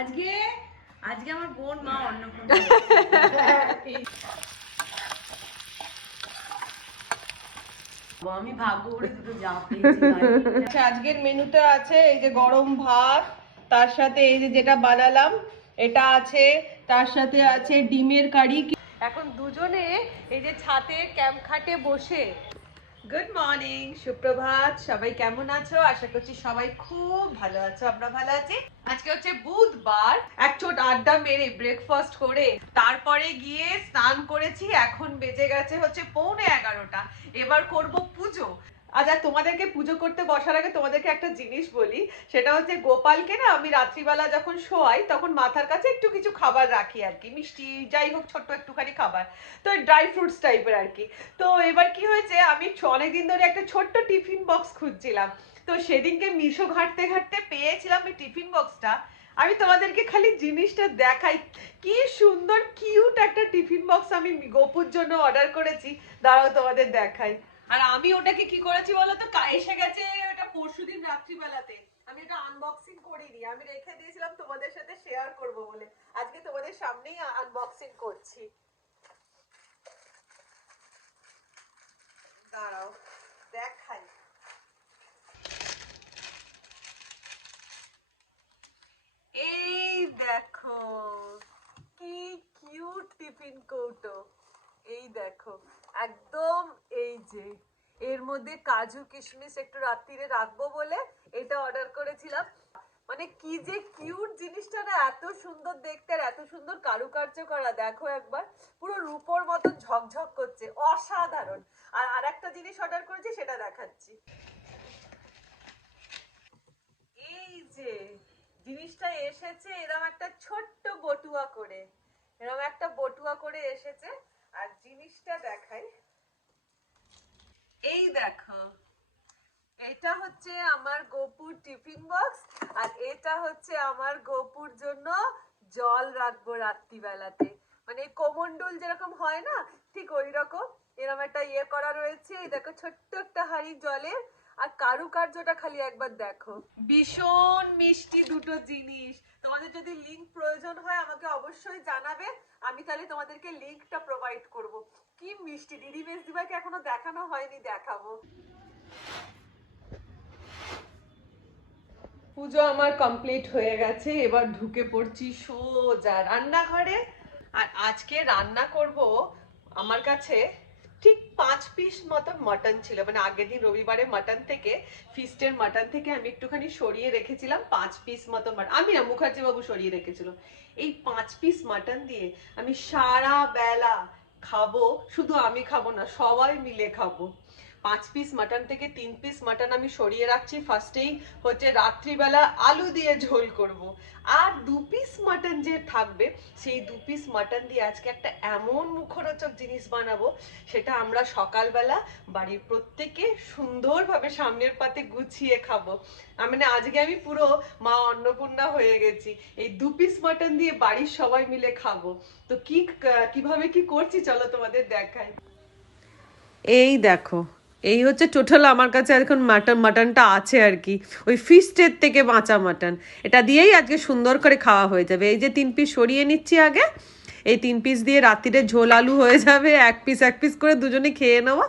আজকে আজকে আমার বোন মা অন্নপূর্ণা আমি ভাগ্য করে দুটো যা পেয়েছি। আজকের মেনুতে আছে এই যে গরম ভাত, তার সাথে এই যে যেটা বানালাম এটা আছে, তার সাথে আছে ডিমের কারি। এখন দুজনে এই যে ছাদে ক্যাম্প খাটে বসে। গুড মর্নিং, সুপ্রভাত, সবাই কেমন আছো? আশা করছি সবাই খুব ভালো আছো, আমরা ভালো আছি। আজকে হচ্ছে বুধবার, এক ছোট আড্ডা মেরে ব্রেকফাস্ট করে তারপরে গিয়ে স্নান করেছি। এখন বেজে গেছে হচ্ছে 11:45। এবার করব পুজো। আচ্ছা, তোমাদেরকে পুজো করতে বসার আগে তোমাদেরকে একটা জিনিস বলি, সেটা হচ্ছে গোপালকে না আমি রাত্রিবেলা যখন শোয়াই তখন মাথার কাছে একটু কিছু খাবার রাখি আর কি, মিষ্টি যাই হোক ছোট্ট একটুখানি খাবার, তো ড্রাই ফ্রুটস টাইপের আর কি। তো এবার কি হয়েছে, আমি অনেকদিন ধরে একটা ছোট্ট টিফিন বক্স খুঁজছিলাম, তো সেদিনকে মিশো ঘাটতে ঘাটতে পেয়েছিলাম এই টিফিন বক্সটা। আমি তোমাদেরকে খালি জিনিসটা দেখাই, কি সুন্দর কিউট একটা টিফিন বক্স আমি গোপুর জন্য অর্ডার করেছি। দাঁড়াও তোমাদের দেখাই। আর আমি ওটাকে কি করেছি বলতো, এসে গেছে ওটা পরশুদিন রাত্রিবেলাতে। আমি এটা আনবক্সিং করিনি, আমি রেখে দিয়েছিলাম তোমাদের সাথে শেয়ার করব বলে। আজকে তোমাদের সামনেই আনবক্সিং করছি। দাঁড়াও দেখাই। এই দেখো কি কিউট টিফিন কৌটো। এই দেখো একদম, এই যে এর মধ্যে কাজু কিশমিশ একটু রাত্রিরে রাখবো বলে এটা অর্ডার করেছিলাম। মানে কি যে কিউট জিনিসটা না, এত সুন্দর দেখতে আর এত সুন্দর কারুকার্য করা। দেখো একবার, পুরো রূপোর মতো ঝকঝক করছে, অসাধারণ। আর আরেকটা জিনিস অর্ডার করেছি, সেটা দেখাচ্ছি। এই যে জিনিসটা এসেছে এরকম একটা ছোট্ট বটুয়া করে, এরকম একটা বটুয়া করে এসেছে। আর জিনিসটা দেখাই, এই দেখো এটা হচ্ছে আমার গোপুর টিফিন বক্স, আর এটা হচ্ছে আমার গোপুর জন্য জল রাখবো রাত্রিবেলাতে। মানে কোমন্ডল যেরকম হয় না, ঠিক ওই রকম এরকম একটা ইয়ে করা রয়েছে। এই দেখো ছোট্ট একটা হাঁড়ি জলের, আর কারুকার্যটা খালি একবার দেখো, ভীষণ মিষ্টি দুটো জিনিস। তোমাদের যদি লিংক প্রয়োজন হয় আমাকে অবশ্যই জানাবে, আমি তাহলে তোমাদেরকে লিংকটা প্রোভাইড করব। কি মিষ্টি, দিদি মেজদিভাইকে এখনো দেখানো হয়নি, দেখাবো। পুজো আমার কমপ্লিট হয়ে গেছে, এবার ঢুকে পড়ছি সোজা রান্নাঘরে। আর আজকে রান্না করব, আমার কাছে ঠিক 5 পিস মতন মাটন ছিল। মানে আগের দিন রবিবারে মাটন থেকে, ফিস্টের মাটন থেকে আমি একটুখানি সরিয়ে রেখেছিলাম 5 পিস মতন মাটন। আমি না, মুখার্জি বাবু সরিয়ে রেখেছিল। এই 5 পিস মাটন দিয়ে আমি সারা বেলা খাবো। শুধু আমি খাবো না, সবাই মিলে খাবো। 5 পিস মাটন থেকে 3 পিস মাটন আমি সরিয়ে রাখছি। ফার্স্টেই হচ্ছে রাত্রিবেলা আলু দিয়ে ঝোল করব। আর 2 পিস মাটন যে থাকবে, সেই 2 পিস মাটন দিয়ে আজকে একটা এমন মুখরোচক জিনিস বানাবো, সেটা আমরা সকালবেলা বাড়ির প্রত্যেকে সুন্দরভাবে সামনের পাতে গুছিয়ে খাবো। মানে আজকে আমি পুরো মা অন্নপূর্ণা হয়ে গেছি। এই 2 পিস মাটন দিয়ে বাড়ির সবাই মিলে খাবো। তো কিভাবে কি করছি চলো তোমাদের দেখাই। এই দেখো, এই হচ্ছে টোটাল আমার কাছে এখন মাটনটা আছে আর কি, ওই ফিস্টের থেকে বাঁচা মাটন। এটা দিয়েই আজকে সুন্দর করে খাওয়া হয়ে যাবে। এই যে 3 পিস সরিয়ে নিচ্ছি আগে, এই 3 পিস দিয়ে রাত্রিরে ঝোল আলু হয়ে যাবে। এক পিস করে দুজনে খেয়ে নেবো।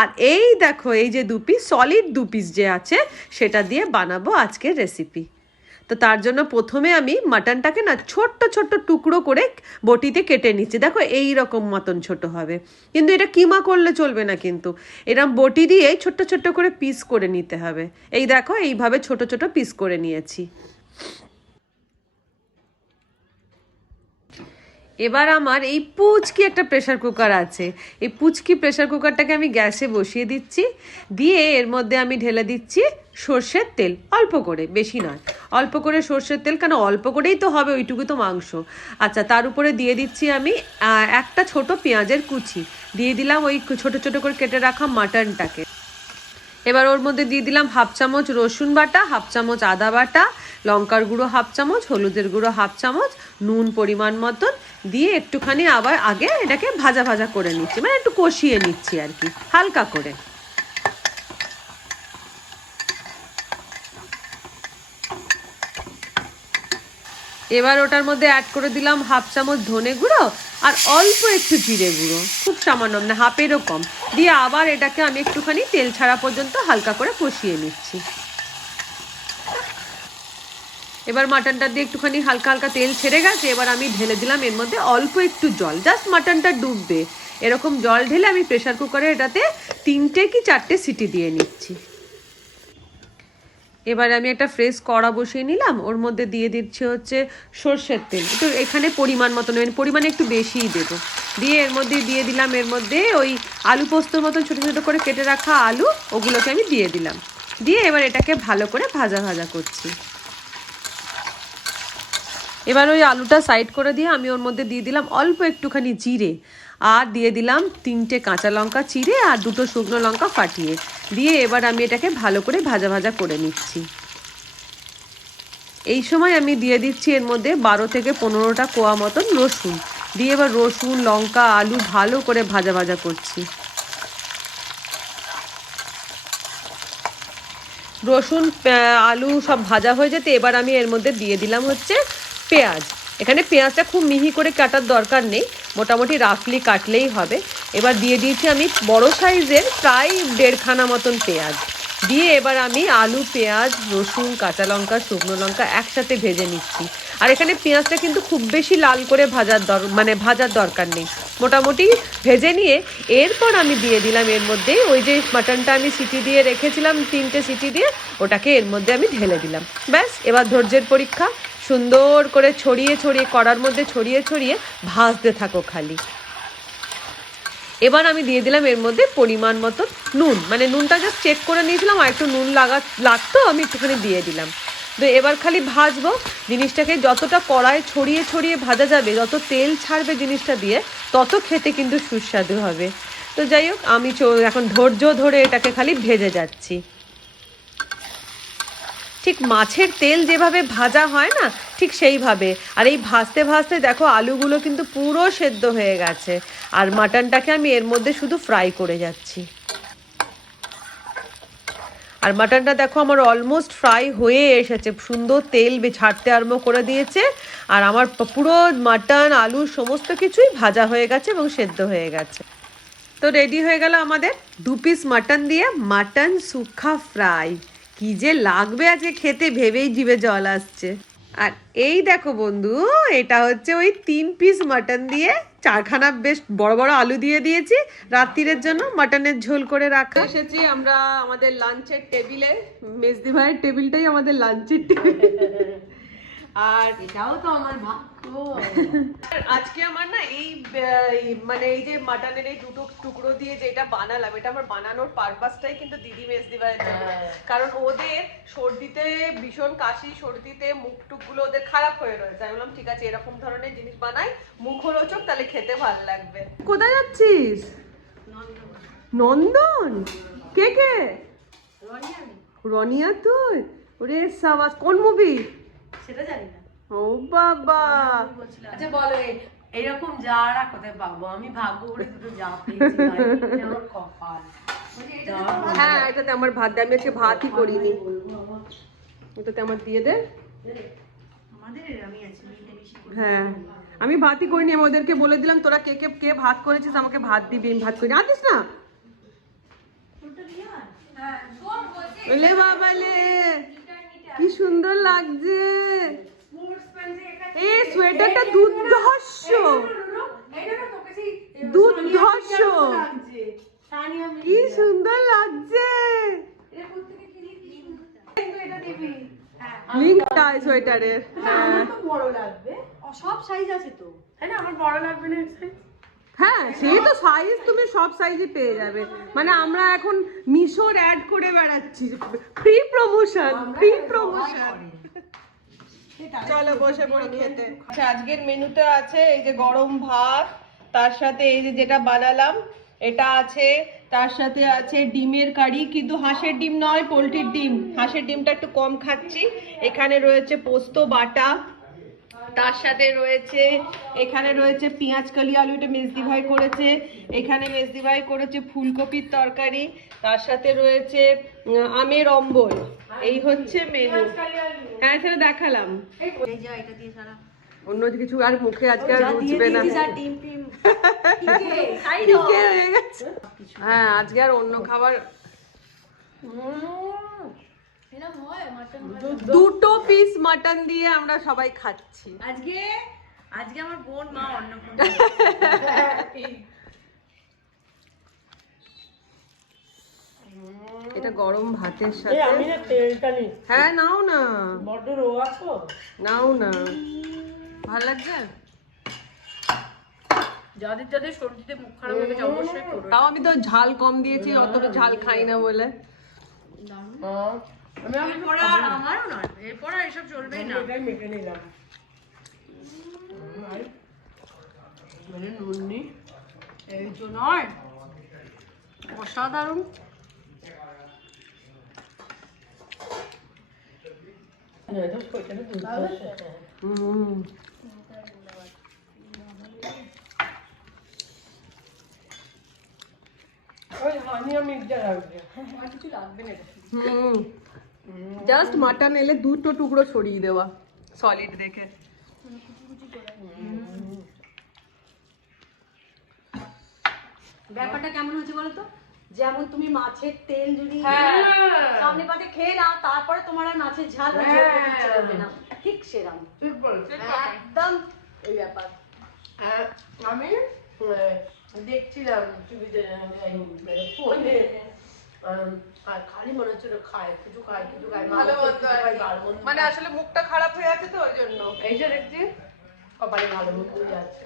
আর এই দেখো, এই যে 2 পিস সলিড 2 পিস যে আছে, সেটা দিয়ে বানাবো আজকের রেসিপি। তো তার জন্য প্রথমে আমি মাটনটাকে না ছোট্ট ছোট্ট টুকরো করে বটিতে কেটে নিচ্ছি। দেখো এই রকম মতন ছোট হবে, কিন্তু এটা কিমা করলে চলবে না, কিন্তু এরকম বটি দিয়ে ছোট্ট ছোট্ট করে পিস করে নিতে হবে। এই দেখো এইভাবে ছোট ছোট পিস করে নিয়েছি। এবার আমার এই পুচকি একটা প্রেসার কুকার আছে, এই পুচকি প্রেসার কুকারটাকে আমি গ্যাসে বসিয়ে দিচ্ছি। দিয়ে এর মধ্যে আমি ঢেলে দিচ্ছি সর্ষের তেল, অল্প করে, বেশি নয়, অল্প করে সর্ষের তেল, কেন অল্প করেই তো হবে, ওইটুকু তো মাংস। আচ্ছা, তার উপরে দিয়ে দিচ্ছি আমি একটা ছোট পেঁয়াজের কুচি, দিয়ে দিলাম ওই ছোট ছোট করে কেটে রাখা মাটনটাকে। এবার ওর মধ্যে দিয়ে দিলাম 1/2 চামচ রসুন বাটা, 1/2 চামচ আদা বাটা, লঙ্কার গুঁড়ো 1/2 চামচ, হলুদের গুঁড়ো 1/2 চামচ, নুন পরিমাণ মতন দিয়ে একটুখানি আবার আগে এটাকে ভাজা ভাজা করে নিচ্ছি, মানে একটু কষিয়ে নিচ্ছি আর কি, হালকা করে। এবার ওটার মধ্যে অ্যাড করে দিলাম 1/2 চামচ ধনে গুঁড়ো আর অল্প একটু জিরে গুঁড়ো, খুব সামান্য, মানে হাফেরও কম। দিয়ে আবার এটাকে আমি একটুখানি তেল ছাড়া পর্যন্ত হালকা করে কষিয়ে নিচ্ছি। এবার মাটনটা দিয়ে একটুখানি হালকা হালকা তেল ছেড়ে গেছে, এবার আমি ঢেলে দিলাম এর মধ্যে অল্প একটু জল, জাস্ট মাটনটা ডুববে এরকম জল ঢেলে আমি প্রেসার কুকারে এটাতে 3টে কি 4টে সিটি দিয়ে নিচ্ছি। এবার আমি একটা ফ্রেশ কড়া বসিয়ে নিলাম, ওর মধ্যে দিয়ে দিচ্ছি হচ্ছে সর্ষের তেল, একটু এখানে পরিমাণ মতো নেবেন, পরিমাণে একটু বেশিই দেবো। দিয়ে এর মধ্যে দিয়ে দিলাম এর মধ্যে ওই আলু পোস্তর মতন ছোটো ছোটো করে কেটে রাখা আলু, ওগুলোকে আমি দিয়ে দিলাম। দিয়ে এবার এটাকে ভালো করে ভাজা ভাজা করছি। এবার ওই আলুটা সাইড করে দিয়ে আমি ওর মধ্যে দিয়ে দিলাম অল্প একটুখানি জিরে, আর দিয়ে দিলাম 3টে কাঁচা লঙ্কা চিড়ে আর 2টো শুকনো লঙ্কা ফাটিয়ে। দিয়ে এবার আমি এটাকে ভালো করে ভাজা ভাজা করে নিচ্ছি। এই সময় আমি দিয়ে দিচ্ছি এর মধ্যে 12 থেকে 15টা কোয়া মতন রসুন। দিয়ে এবার রসুন, লঙ্কা, আলু ভালো করে ভাজা ভাজা করছি। রসুন আলু সব ভাজা হয়ে যেতে এবার আমি এর মধ্যে দিয়ে দিলাম হচ্ছে পেঁয়াজ। এখানে পেঁয়াজটা খুব মিহি করে কাটার দরকার নেই, মোটামুটি রাফলি কাটলেই হবে। এবার দিয়ে দিয়েছি আমি বড় সাইজের প্রায় 1.5 খানা মতন পেঁয়াজ। দিয়ে এবার আমি আলু, পেঁয়াজ, রসুন, কাঁচা লঙ্কা, শুকনো লঙ্কা একসাথে ভেজে নিচ্ছি। আর এখানে পেঁয়াজটা কিন্তু খুব বেশি লাল করে ভাজার দরকার নেই, মোটামুটি ভেজে নিয়ে এরপর আমি দিয়ে দিলাম এর মধ্যে ওই যে মাটনটা আমি সিটি দিয়ে রেখেছিলাম, 3টে সিটি দিয়ে, ওটাকে এর মধ্যে আমি ঢেলে দিলাম। ব্যাস, এবার ধৈর্যের পরীক্ষা, সুন্দর করে ছড়িয়ে ছড়িয়ে কড়ার মধ্যে ছড়িয়ে ছড়িয়ে ভাজতে থাকো খালি। এবার আমি দিয়ে দিলাম এর মধ্যে পরিমাণ মতো নুন, মানে নুনটা জাস্ট চেক করে নিয়েছিলাম, আর একটু নুন লাগতো, আমি একটুখানি দিয়ে দিলাম। তো এবার খালি ভাজবো জিনিসটাকে, যতটা কড়ায় ছড়িয়ে ছড়িয়ে ভাজা যাবে, যত তেল ছাড়বে জিনিসটা দিয়ে, তত খেতে কিন্তু সুস্বাদু হবে। তো যাই হোক, আমি এখন ধৈর্য ধরে এটাকে খালি ভেজে যাচ্ছি। ঠিক মাছের তেল যেভাবে ভাজা হয় না, ঠিক সেইভাবে। আর এই ভাজতে ভাজতে দেখো আলুগুলো কিন্তু পুরো সেদ্ধ হয়ে গেছে, আর মাটনটাকে আমি এর মধ্যে শুধু ফ্রাই করে যাচ্ছি। আর মাটনটা দেখো আমার অলমোস্ট ফ্রাই হয়ে এসেছে, সুন্দর তেল ছাড়তে আরম্ভ করে দিয়েছে, আর আমার পুরো মাটন, আলু সমস্ত কিছুই ভাজা হয়ে গেছে এবং সেদ্ধ হয়ে গেছে। তো রেডি হয়ে গেল আমাদের 2 পিস মাটন দিয়ে মাটন সুখা ফ্রাই। কি যে লাগবে আজকে খেতে ভেবেই জিভে জল আসছে। আর এই দেখো বন্ধু, এটা হচ্ছে ওই 3 পিস মাটন দিয়ে 4খানা বেশ বড় বড় আলু দিয়ে দিয়েছি রাত্রিরের জন্য মাটনের ঝোল করে রাখা। এসেছি আমরা আমাদের লাঞ্চের টেবিলে, মেজদি ভাইয়ের টেবিলটাই আমাদের লাঞ্চের টেবিল। আর এটাও তো আমার ভাগ্য। আজকে আমার না এই মানে এই যে মাটনের এই 2টো টুকরো দিয়ে যেটা বানালাম, এটা আমার বানানোর পারপাসটাই কিন্তু দিদি মেজদি ভাইয়ের জন্য। কারণ ওদের সর্দিতে ভীষণ কাশি, সর্দিতে মুখ টুকগুলো ওদের খারাপ হয়ে রয়েছে। আমি বললাম ঠিক আছে, এরকম ধরনের জিনিস বানাই, মুখরোচক, তাহলে খেতে ভালো লাগবে। কোথায় যাচ্ছিস? নন্দন? কে কে? রনিয়া তুই? ওরে সাবাস, কোন মুভি? সেটা জানি না। ও বাবা, আচ্ছা বলো, এইরকম যারা কোথায় পাবো? আমি ভাগ্য করে দুটো যা পেয়েছি ভাই, এটা আমার কপাল। হ্যাঁ, এটাতে আমার ভাত দেয়, আমি আজকে ভাতই করিনি, এটাতে আমার দিয়ে দে। হ্যাঁ, আমি ভাতই করিনি, আমি ওদেরকে বলে দিলাম তোরা কে কে কে ভাত করেছিস আমাকে ভাত দিবি, আমি ভাত করি আনিস না। লে বাবা লে, কি সুন্দর লাগছে, এই সোয়েটারটা দুর্ধর্ষ, দুর্ধর্ষ, কি সুন্দর লাগছে। লিংকটা সোয়েটারের, আমার তো বড় লাগবে, সব সাইজ আছে তো, তাই না? আমার বড় লাগবে না সাইজ? হ্যাঁ, সেই তো সাইজ তুমি সব সাইজই পেয়ে যাবে, মানে আমরা এখন মিশোর অ্যাড করে বেড়াচ্ছি, ফ্রি প্রমোশন, ফ্রি প্রমোশন। চলো বসে পড়ি খেতে। আচ্ছা, আজকের মেনুতে আছে এই যে গরম ভাত, তার সাথে এই যে যেটা বানালাম এটা আছে, তার সাথে আছে ডিমের কারি, কিন্তু হাঁসের ডিম নয়, পোলট্রির ডিম। হাঁসের ডিমটা একটু কম খাচ্ছি। এখানে রয়েছে পোস্ত বাটা, তার সাথে রয়েছে, এখানে রয়েছে পেঁয়াজ কালি আলু, এটা মেজদি ভাই করেছে। এখানে মেজদি ভাই করেছে ফুলকপির তরকারি, তার সাথে রয়েছে আমের অম্বল। এই হচ্ছে মেনু। হ্যাঁ সেটা দেখালাম। এই যে এটা দিয়ে সারা অন্য কিছু আর মুখে আজকে আর রুচবে না। ডিম টিম ঠিকই হয়ে গেছে। হ্যাঁ আজকে আর অন্য খাবার। এরকম হয় মাটন দুটো পিস মাটন দিয়ে আমরা সবাই খাচ্ছি আজকে। আজকে আমার বোন মা অন্নপূর্ণা। এটা গরম ভাতের সাথে। আমি না তেলটা নিই। হ্যাঁ নাও না, বড্ড রোয়া তো। নাও না, ভালো লাগছে। যাদের যাদের সর্দিতে মুখ খারাপ হয়ে গেছে অবশ্যই করো। তাও আমি তো ঝাল কম দিয়েছি, অতটা ঝাল খাই না বলে। এরপর আর আমারও নয়, এরপর আর এসব চলবেই না। এটাই মেখে নিলাম। মানে নুননি এই তো নয়, অসাধারণ। জাস্ট মাটন এলে দুটো টুকরো ছড়িয়ে দেওয়া, সলিড দেখে। ব্যাপারটা কেমন হচ্ছে বলো তো, যেমন তুমি মাছের তেল যদি হ্যাঁ। সামনে পাতে খেয়ে নাও, তারপরে তোমার আর মাছের ঝাল বা ঝোল খেতে ইচ্ছে করবে না, ঠিক সেরকম একদম এই ব্যাপার। আমি দেখছিলাম টিভিতে ফোনে, আর খালি মনে হচ্ছিল খায় কিছু খায় কিছু খায়, ভালো মন্দ আর কি। মানে আসলে মুখটা খারাপ হয়ে আছে তো ওই জন্য। এইটা দেখছি কপালে ভালো মন্দ যাচ্ছে।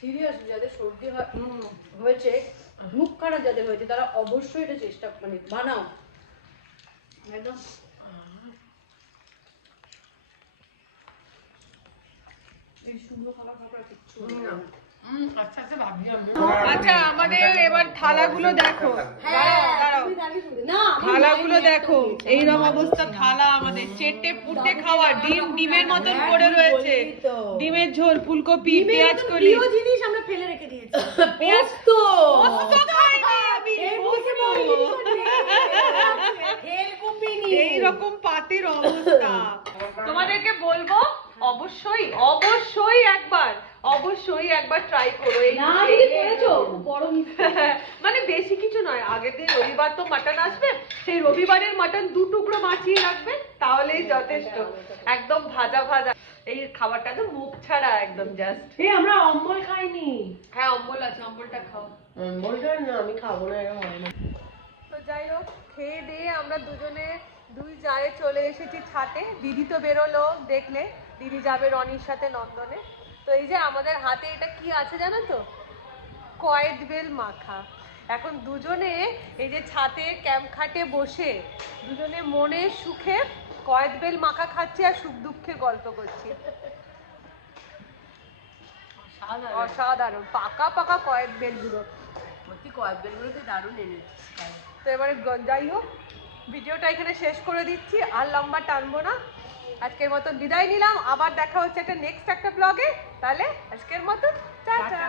সিরিয়াস, যাদের সর্দি হয়েছে, মুখ খারাপ যাদের হয়েছে, তারা অবশ্যই এটা চেষ্টা মানে বানাও একদম। এই সুন্দর খাবার খাবার কিচ্ছু না। আচ্ছা আচ্ছা ভাবছি আমি। আচ্ছা আমাদের এবার থালাগুলো দেখো, থালাগুলো দেখো, এইরকম অবস্থা থালা আমাদের, চেটে পুটে খাওয়া, ডিমের মতন পড়ে রয়েছে, ডিমের ঝোল, ফুলকপি, পেঁয়াজ কলি, জিনিস আমরা ফেলে রেখে দিয়েছি। পোস্ত এইরকম পাতের অবস্থা। তোমাদেরকে বলবো অবশ্যই অবশ্যই একবার ট্রাই করো। এই মানে বেশি কিছু নয়, আগের দিন রবিবার তো মাটন আসবে, সেই রবিবারের মাটন 2 টুকরো মাছিয়ে রাখবে, তাহলেই যথেষ্ট। একদম ভাজা ভাজা এই খাবারটা তো মুখ ছাড়া একদম জাস্ট। এই আমরা অম্বল খাইনি। হ্যাঁ অম্বল আছে, অম্বলটা খাও। অম্বলটা না আমি খাবো না, এরকম হয় না। তো যাই হোক, খেয়ে দিয়ে আমরা দুই জায়ে চলে এসেছি ছাদে। দিদি তো বেরোলো, দেখলে দিদি যাবে রনির সাথে নন্দনে। তো এই যে আমাদের হাতে এটা কি আছে জানো তো, কয়েদ বেল মাখা। এখন দুজনে এই যে ছাদে ক্যাম্প খাটে বসে দুজনে মনে সুখে কয়েদ বেল মাখা খাচ্ছি আর সুখ দুঃখের গল্প করছি। অসাধারণ পাকা পাকা কয়েদ বেলগুলো, সত্যি কয়েক বেলগুলো তো দারুণ এনেছিস। তো এবারে যাই হোক, ভিডিওটা এখানে শেষ করে দিচ্ছি, আর লম্বা টানবো না। আজকের মতন বিদায় নিলাম, আবার দেখা হচ্ছে একটা নেক্সট একটা ব্লগে। তাহলে আজকের মতন টাটা।